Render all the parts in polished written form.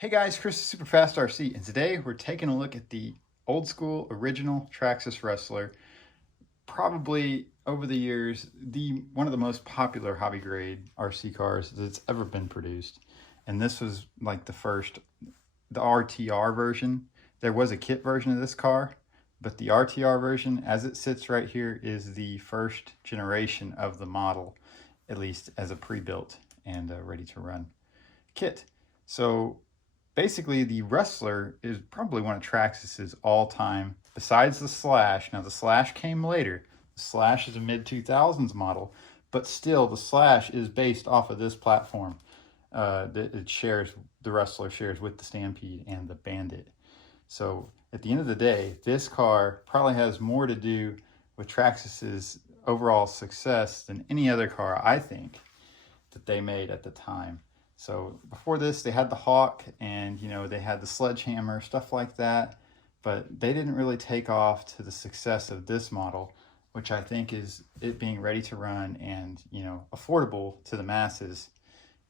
Hey guys, Chris is Super Fast RC, and today we're taking a look at the old school original Traxxas Rustler. Probably over the years, one of the most popular hobby grade RC cars that's ever been produced. And this was like the RTR version. There was a kit version of this car, but the RTR version, as it sits right here, is the first generation of the model, at least as a pre-built and ready to run kit. So basically, the Rustler is probably one of Traxxas's all-time, besides the Slash. Now, the Slash came later. The Slash is a mid-2000s model, but still, the Slash is based off of this platform that the Rustler shares with the Stampede and the Bandit. So, at the end of the day, this car probably has more to do with Traxxas's overall success than any other car, I think, that they made at the time. So before this, they had the Hawk and, they had the Sledgehammer, stuff like that. But they didn't really take off to the success of this model, which I think is it being ready to run and, affordable to the masses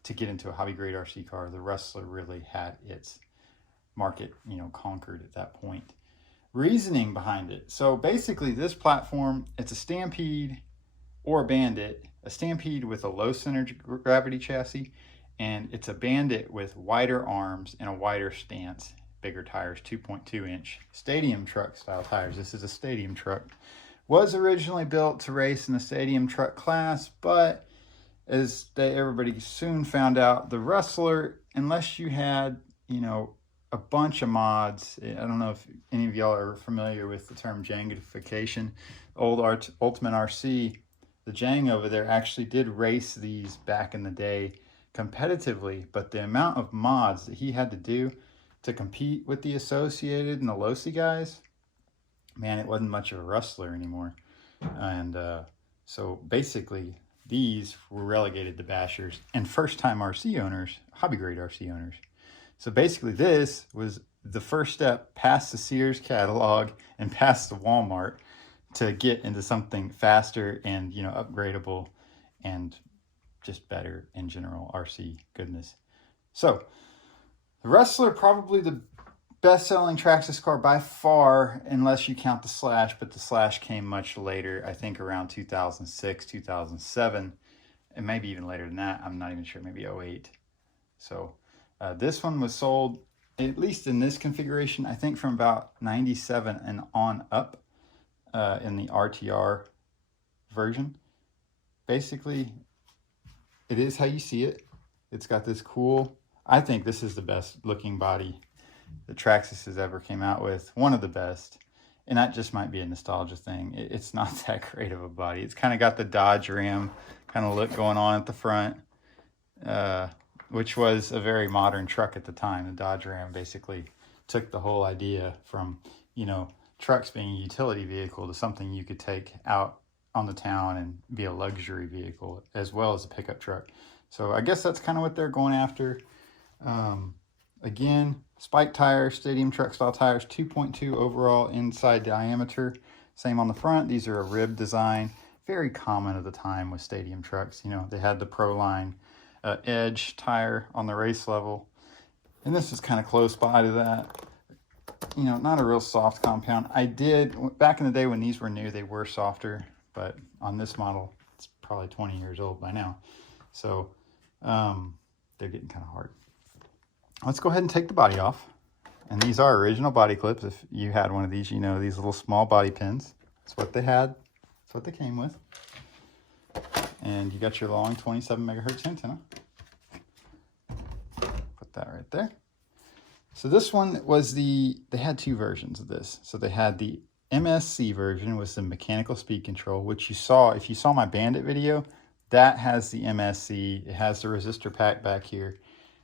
to get into a hobby grade RC car. The Rustler really had its market, conquered at that point. Reasoning behind it. So basically this platform, it's a Stampede or a Bandit, a Stampede with a low center gravity chassis, and it's a Bandit with wider arms and a wider stance, bigger tires, 2.2 inch stadium truck style tires. This is a stadium truck. Was originally built to race in the stadium truck class, but as everybody soon found out, the Rustler, unless you had, a bunch of mods, I don't know if any of y'all are familiar with the term Jangification. Old Ultimate RC, the Jang over there actually did race these back in the day competitively, but the amount of mods that he had to do to compete with the Associated and the Losi guys, man, it wasn't much of a Rustler anymore. And so basically these were relegated to bashers and first-time RC owners, hobby grade RC owners. So basically this was the first step past the Sears catalog and past the Walmart to get into something faster and, upgradable and just better in general RC goodness. So the Rustler, probably the best-selling Traxxas car by far, unless you count the Slash, but the Slash came much later, I think around 2006, 2007, and maybe even later than that. I'm not even sure, maybe 08. So this one was sold, at least in this configuration, I think from about 97 and on up in the RTR version. Basically, it is how you see it. It's got this cool, I think this is the best looking body that Traxxas has ever came out with. One of the best. And that just might be a nostalgia thing. It's not that great of a body. It's kind of got the Dodge Ram kind of look going on at the front, which was a very modern truck at the time. The Dodge Ram basically took the whole idea from, trucks being a utility vehicle to something you could take out on the town and be a luxury vehicle as well as a pickup truck. So I guess that's kind of what they're going after. Again, spike tires, stadium truck style tires, 2.2 overall inside diameter. Same on the front. These are a rib design, very common at the time with stadium trucks. They had the Pro Line edge tire on the race level, and this is kind of close by to that. Not a real soft compound. I did back in the day when these were new, they were softer, but on this model, it's probably 20 years old by now. So they're getting kind of hard. Let's go ahead and take the body off. And these are original body clips. If you had one of these, these little small body pins. That's what they had. That's what they came with. And you got your long 27 megahertz antenna. Put that right there. So this one was they had two versions of this. So they had the MSC version with some mechanical speed control, which you saw, if you saw my Bandit video, that has the MSC. It has the resistor pack back here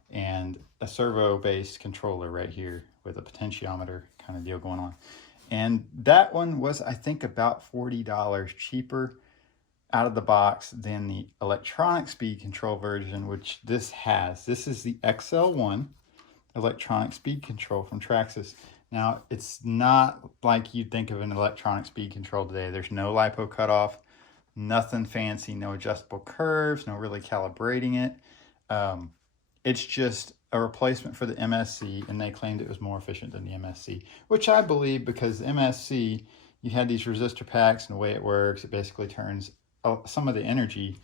and a servo-based controller right here with a potentiometer kind of deal going on. And that one was, I think, about $40 cheaper out of the box than the electronic speed control version, which this has. This is the XL1 electronic speed control from Traxxas. Now, it's not like you'd think of an electronic speed control today. There's no LiPo cutoff, nothing fancy, no adjustable curves, no really calibrating it. It's just a replacement for the MSC, and they claimed it was more efficient than the MSC, which I believe, because the MSC, you had these resistor packs, and the way it works, it basically turns some of the energy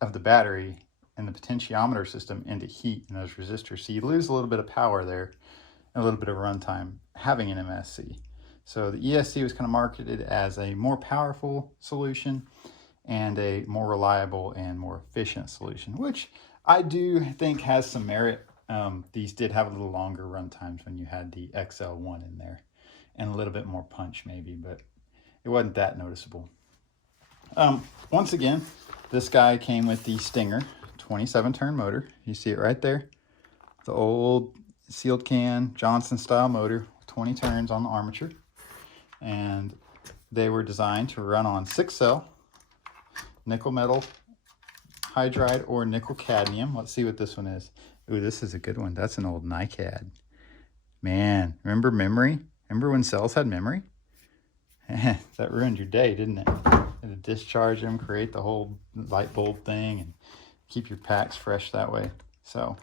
of the battery and the potentiometer system into heat in those resistors. So you lose a little bit of power there, and a little bit of runtime having an MSC. So the ESC was kind of marketed as a more powerful solution and a more reliable and more efficient solution, which I do think has some merit. These did have a little longer run times when you had the XL1 in there, and a little bit more punch maybe, but it wasn't that noticeable. Once again, this guy came with the Stinger 27 turn motor. You see it right there. The old sealed can Johnson style motor, 20 turns on the armature. And they were designed to run on 6-cell nickel metal hydride or nickel cadmium. Let's see what this one is. Ooh, this is a good one. That's an old NiCad. Man, remember memory? Remember when cells had memory? That ruined your day, didn't it? You had to discharge them, create the whole light bulb thing, and keep your packs fresh that way. So,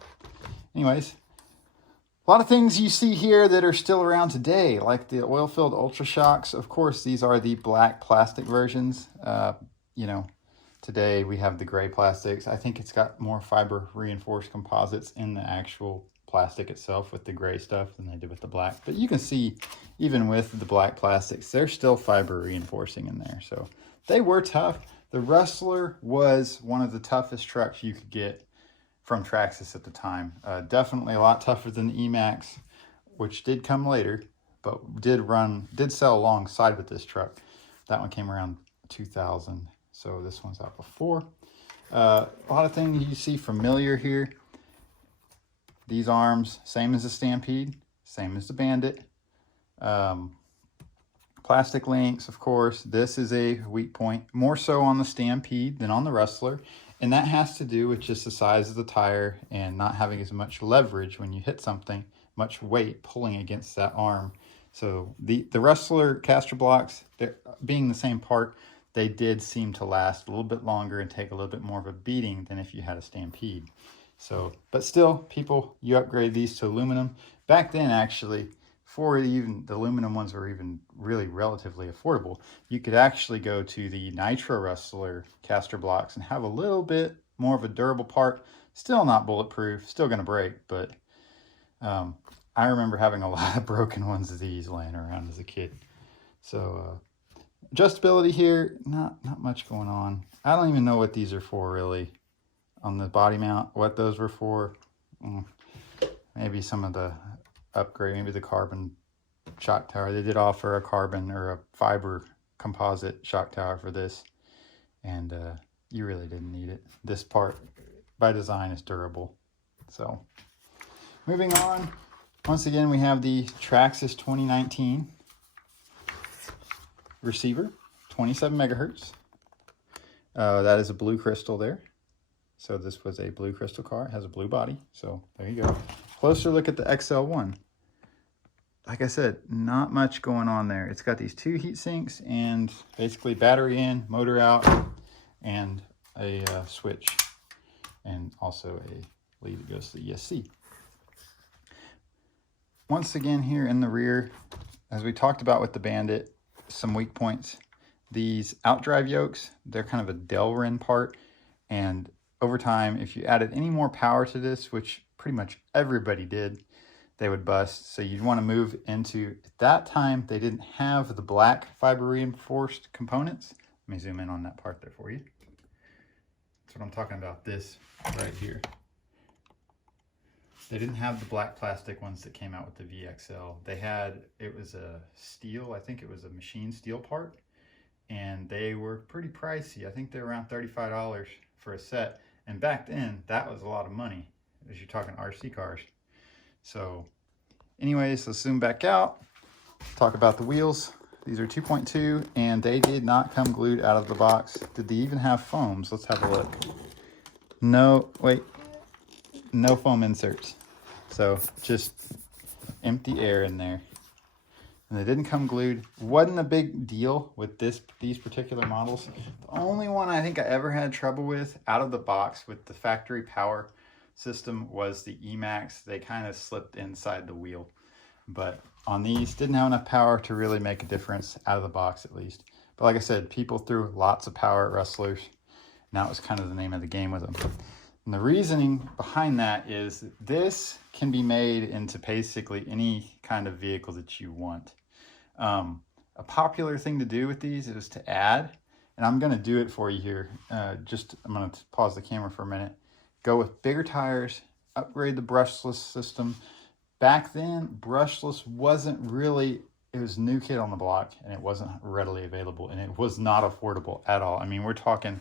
anyways, a lot of things you see here that are still around today, like the oil-filled Ultra Shocks. Of course, these are the black plastic versions. Today we have the gray plastics. I think it's got more fiber reinforced composites in the actual plastic itself with the gray stuff than they did with the black. But you can see, even with the black plastics, there's still fiber reinforcing in there. So they were tough. The Rustler was one of the toughest trucks you could get from Traxxas at the time. Definitely a lot tougher than the Emax, which did come later, but did sell alongside with this truck. That one came around 2000. So this one's out before. A lot of things you see familiar here. These arms, same as the Stampede, same as the Bandit. Plastic links, of course. This is a weak point, more so on the Stampede than on the Rustler. And that has to do with just the size of the tire and not having as much leverage when you hit something, much weight pulling against that arm. So the Rustler caster blocks, being the same part, they did seem to last a little bit longer and take a little bit more of a beating than if you had a Stampede. So, but still, people, you upgrade these to aluminum. Back then, actually, before even the aluminum ones were even really relatively affordable, you could actually go to the Nitro Rustler caster blocks and have a little bit more of a durable part. Still not bulletproof, still going to break, but I remember having a lot of broken ones of these laying around as a kid. So, adjustability here, not much going on. I don't even know what these are for, really. On the body mount, what those were for. Maybe some of the upgrade, maybe the carbon shock tower. They did offer a carbon or a fiber composite shock tower for this, and you really didn't need it. This part by design is durable. So moving on, once again we have the Traxxas 2019 receiver, 27 megahertz. That is a blue crystal there. So this was a blue crystal car. It has a blue body. So there you go. Closer look at the XL1. Like I said, not much going on there. It's got these two heat sinks and basically battery in, motor out, and a switch. And also a lead that goes to the ESC. Once again here in the rear, as we talked about with the Bandit, some weak points. These outdrive yokes, they're kind of a Delrin part, and over time, if you added any more power to this, which pretty much everybody did, they would bust. So you'd want to move into, at that time, they didn't have the black fiber reinforced components. Let me zoom in on that part there for you. That's what I'm talking about, this right here. They didn't have the black plastic ones that came out with the VXL. They had, it was a steel, I think it was a machine steel part, and they were pretty pricey. I think they're around $35 for a set. And back then, that was a lot of money, as you're talking RC cars. So anyways, let's zoom back out, talk about the wheels. These are 2.2, and they did not come glued out of the box. Did they even have foams? Let's have a look. No, wait, no foam inserts. So just empty air in there. And they didn't come glued. Wasn't a big deal with these particular models. The only one I think I ever had trouble with out of the box with the factory power system was the Emax. They kind of slipped inside the wheel. But on these, didn't have enough power to really make a difference out of the box at least. But like I said, people threw lots of power at Rustlers. And that was kind of the name of the game with them. And the reasoning behind that is that this can be made into basically any kind of vehicle that you want. A popular thing to do with these is to add, and I'm going to do it for you here. I'm going to pause the camera for a minute. Go with bigger tires, upgrade the brushless system. Back then, brushless wasn't really, it was a new kid on the block, and it wasn't readily available, and it was not affordable at all. I mean, we're talking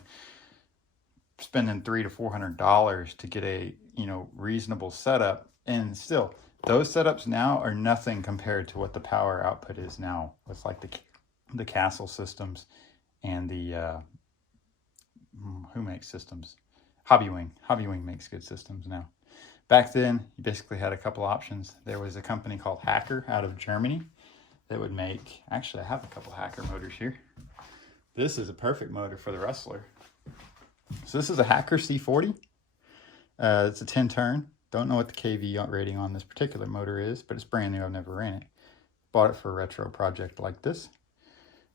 spending $300 to $400 to get a reasonable setup, and still those setups now are nothing compared to what the power output is now with like the Castle systems and the who makes systems? Hobbywing makes good systems now. Back then, you basically had a couple options. There was a company called Hacker out of Germany that would make, actually I have a couple Hacker motors here. This is a perfect motor for the Rustler. So this is a Hacker C40. It's a 10 turn. Don't know what the KV rating on this particular motor is, but it's brand new. I've never ran it. Bought it for a retro project like this.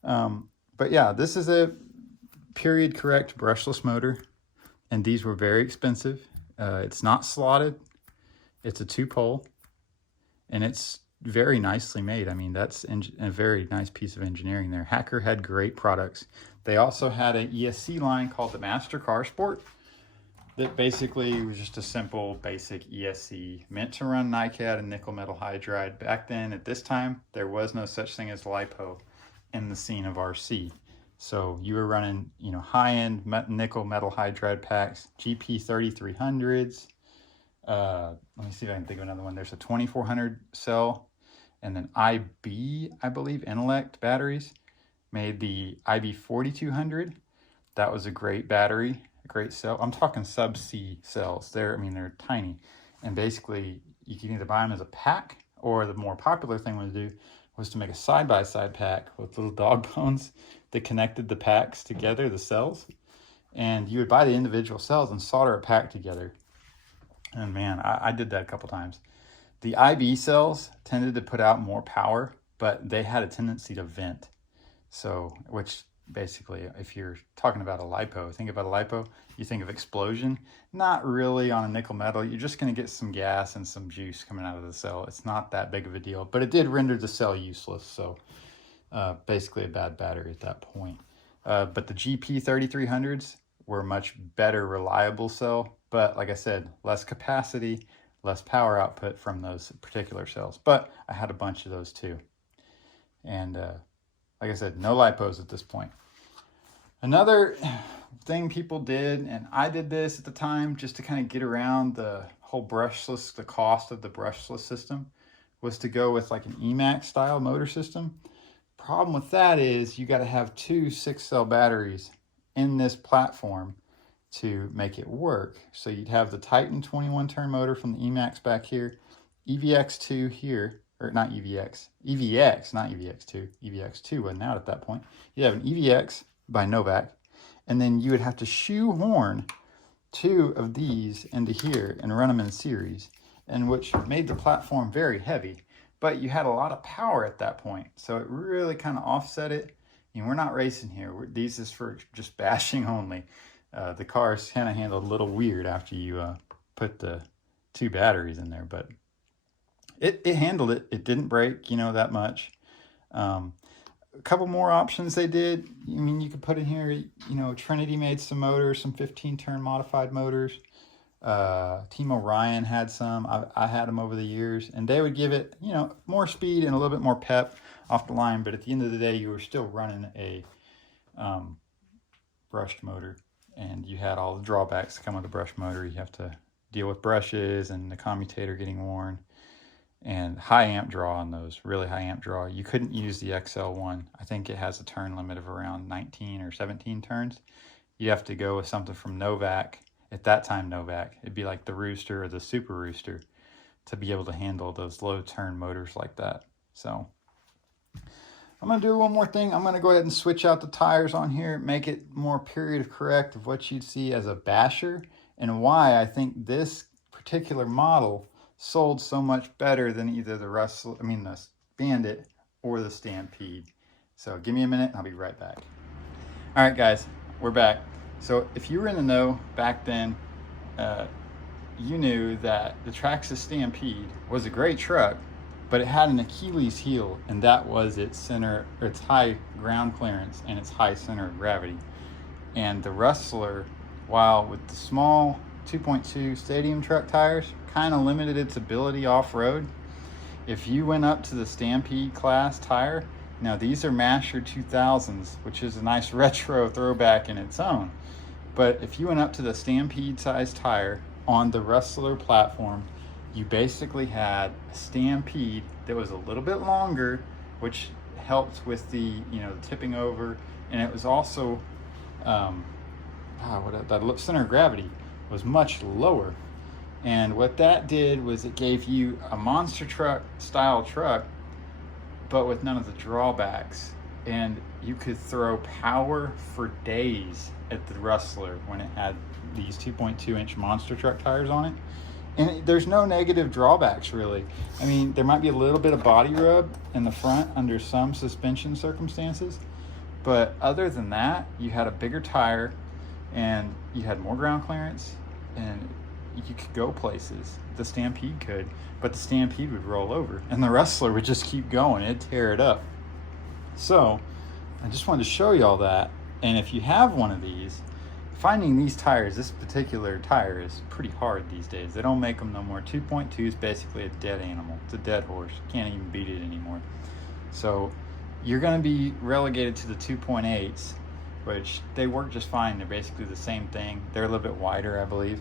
But yeah, this is a period correct brushless motor, and these were very expensive. It's not slotted. It's a 2-pole, and it's very nicely made. I mean, that's a very nice piece of engineering there. Hacker had great products. They also had an ESC line called the Master Car Sport that basically was just a simple, basic ESC meant to run NiCad and nickel metal hydride. Back then, at this time, there was no such thing as LiPo in the scene of RC. So you were running, high-end nickel metal hydride packs, GP 3300s. Let me see if I can think of another one. There's a 2400 cell, and then IB, I believe, Intellect batteries made the IB 4200. That was a great battery, a great cell. I'm talking sub-C cells. They're tiny, and basically you can either buy them as a pack, or the more popular thing to do was to make a side-by-side pack with little dog bones that connected the packs together, the cells, and you would buy the individual cells and solder a pack together. And man, I did that a couple times. The IB cells tended to put out more power, but they had a tendency to vent. So, which basically, if you're talking about a LiPo, think about a LiPo, you think of explosion. Not really on a nickel metal. You're just going to get some gas and some juice coming out of the cell. It's not that big of a deal, but it did render the cell useless. So basically a bad battery at that point. But the GP 3300s were a much better reliable cell. But like I said, less capacity, less power output from those particular cells. But I had a bunch of those too. And like I said, no LiPos at this point. Another thing people did, and I did this at the time just to kind of get around the whole brushless, the cost of the brushless system, was to go with like an Emax style motor system. Problem with that is you got to have 2 6-cell batteries in this platform to make it work. So you'd have the Titan 21 turn motor from the Emax back here, EVX2 here, or not EVX, EVX, not EVX2. EVX2 wasn't out at that point. You have an EVX by Novak, and then you would have to shoehorn 2 of these into here and run them in series, and which made the platform very heavy. But you had a lot of power at that point, so it really kind of offset it. We're not racing here. These is for just bashing only. The cars kind of handled a little weird after you put the 2 batteries in there, but it handled it. It didn't break, that much. A couple more options they did. You could put in here, Trinity made some motors, some 15-turn modified motors. Team Orion had some. I had them over the years, and they would give it, more speed and a little bit more pep off the line. But at the end of the day, you were still running a brushed motor, and you had all the drawbacks that come with a brushed motor. You have to deal with brushes and the commutator getting worn, and high amp draw on those, really high amp draw. You couldn't use the XL1. I think it has a turn limit of around 19 or 17 turns. You have to go with something from Novak. At that time, Novak, it'd be like the Rooster or the Super Rooster to be able to handle those low turn motors like that. So I'm going to do one more thing. I'm going to go ahead and switch out the tires on here, make it more period correct of what you'd see as a basher, and why I think this particular model sold so much better than either the Bandit or the Stampede. So give me a minute and I'll be right back. All right, guys, we're back. So if you were in the know back then, you knew that the Traxxas Stampede was a great truck, but it had an Achilles heel, and that was its high ground clearance and its high center of gravity. And the Rustler, while with the small 2.2 stadium truck tires, kind of limited its ability off-road. If you went up to the Stampede class tire, now these are Masher 2000s, which is a nice retro throwback in its own. But if you went up to the Stampede size tire on the Rustler platform, you basically had a Stampede that was a little bit longer, which helped with the tipping over, and it was also that center of gravity was much lower. And what that did was it gave you a monster truck style truck, but with none of the drawbacks. And you could throw power for days at the Rustler when it had these 2.2 inch monster truck tires on it. And there's no negative drawbacks really. I mean, there might be a little bit of body rub in the front under some suspension circumstances, but other than that, you had a bigger tire and you had more ground clearance and you could go places. The Stampede could, but the Stampede would roll over and the Rustler would just keep going. It'd tear it up. So I just wanted to show you all that. And if you have one of these, finding these tires, this particular tire is pretty hard these days. They don't make them no more. 2.2 is basically a dead animal. It's a dead horse. Can't even beat it anymore. So you're going to be relegated to the 2.8s, which they work just fine. They're basically the same thing. They're a little bit wider, I believe,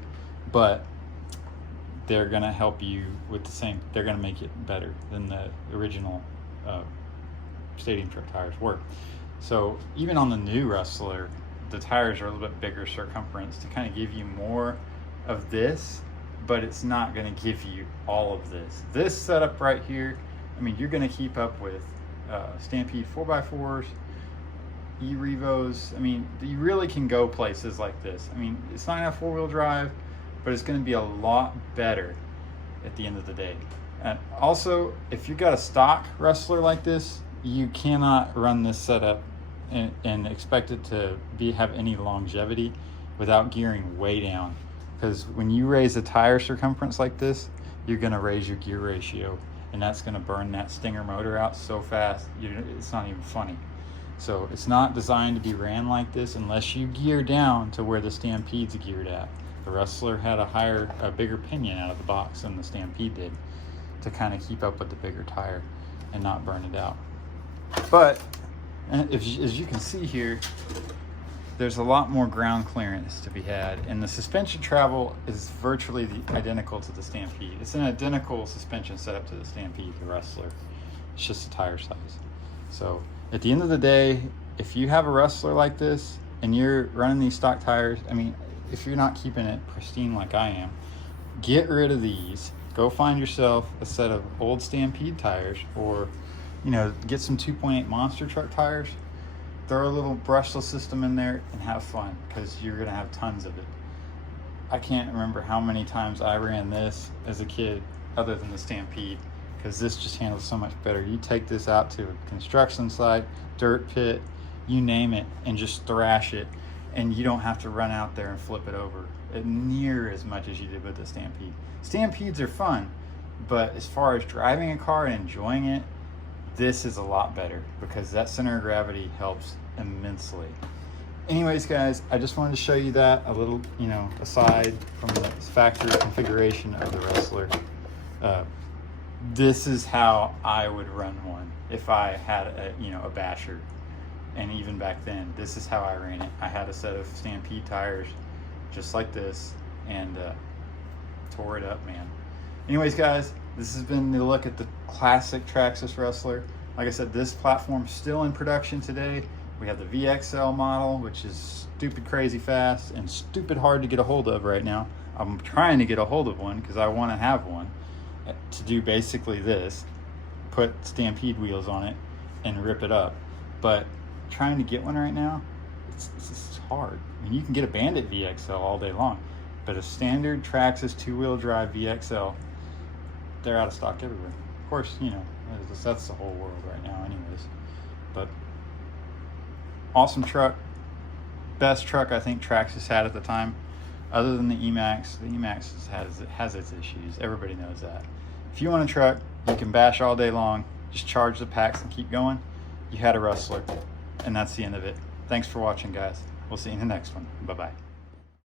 but they're going to help you with the same. They're going to make it better than the original stadium truck tires were. So even on the new Rustler, the tires are a little bit bigger circumference to kind of give you more of this, but it's not going to give you all of this. This setup right here, I mean, you're going to keep up with Stampede 4x4s, E-Revos. I mean, you really can go places like this. I mean, it's not going to have four-wheel drive, but it's going to be a lot better at the end of the day. And also, if you've got a stock Rustler like this, you cannot run this setup and expect it to have any longevity without gearing way down, because when you raise a tire circumference like this, you're going to raise your gear ratio, and that's going to burn that Stinger motor out so fast it's not even funny. So it's not designed to be ran like this unless you gear down to where the Stampede's geared at. The Rustler had a bigger pinion out of the box than the Stampede did to kind of keep up with the bigger tire and not burn it out. But as you can see here, there's a lot more ground clearance to be had, and the suspension travel is virtually identical to the Stampede. It's an identical suspension setup to the Stampede, the Rustler. It's just a tire size. So at the end of the day, if you have a Rustler like this and you're running these stock tires, I mean, if you're not keeping it pristine like I am, get rid of these. Go find yourself a set of old Stampede tires, or get some 2.8 monster truck tires, throw a little brushless system in there and have fun, because you're going to have tons of it. I can't remember how many times I ran this as a kid other than the Stampede, because this just handles so much better. You take this out to a construction site, dirt pit, you name it, and just thrash it, and you don't have to run out there and flip it over near as much as you did with the Stampede. Stampedes are fun, but as far as driving a car and enjoying it, this is a lot better, because that center of gravity helps immensely. Anyways, guys, I just wanted to show you that a little, aside from the factory configuration of the Rustler. This is how I would run one if I had a basher. And even back then, this is how I ran it. I had a set of Stampede tires just like this, and tore it up, man. Anyways, guys, this has been the look at the classic Traxxas Rustler. Like I said, this platform's still in production today. We have the VXL model, which is stupid crazy fast and stupid hard to get a hold of right now. I'm trying to get a hold of one because I want to have one to do basically this, put Stampede wheels on it and rip it up. But trying to get one right now, it's hard. I mean, you can get a Bandit VXL all day long, But a standard Traxxas 2-wheel drive VXL, they're out of stock everywhere. Of course, you know, that's the whole world right now anyways. But awesome truck. Best truck I think Traxxas had at the time. Other than the E-Max has its issues. Everybody knows that. If you want a truck you can bash all day long, just charge the packs and keep going, you had a Rustler. And that's the end of it. Thanks for watching, guys. We'll see you in the next one. Bye-bye.